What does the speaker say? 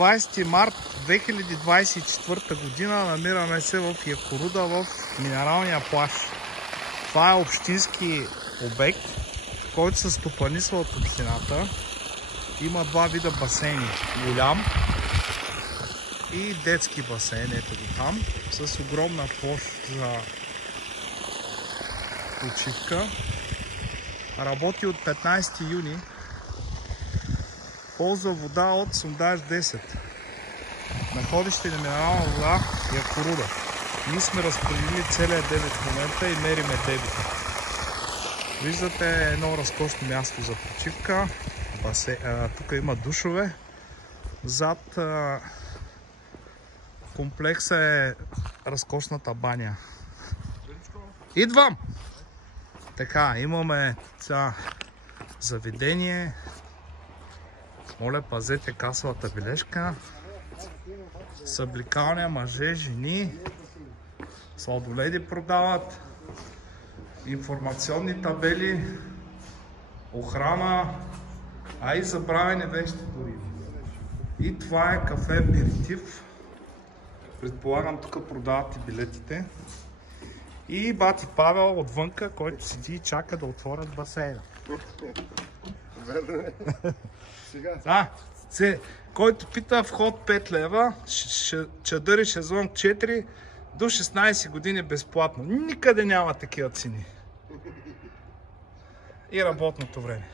20 март 2024 година. Намираме се в Якоруда, в минералния плаж. Това е общински обект, който се стопанисва от общината. Има два вида басейни. Голям и детски басейн, ето го там, с огромна площ за почивка. Работи от 15 юни. Ползва вода от сондаж 10. Находище на минерална вода Якоруда. Ние сме разпределили целия дебит в момента и мериме дебита. Виждате едно разкошно място за почивка. Тук има душове. Зад комплекса е разкошната баня. Идвам! Така, имаме заведение. Моля, пазете касовата бележка. Съблекалня, мъже, жени. Сладоледи продават. Информационни табели. Охрана. А и забравени вещи дори. И това е кафе Аперитив. Предполагам, тук продават и билетите. И бати Павел отвънка, който седи и чака да отворят басейна. Който пита, вход 5 лева, чадър и шезлонг 4, до 16 години безплатно. Никъде няма такива цени. И работното време.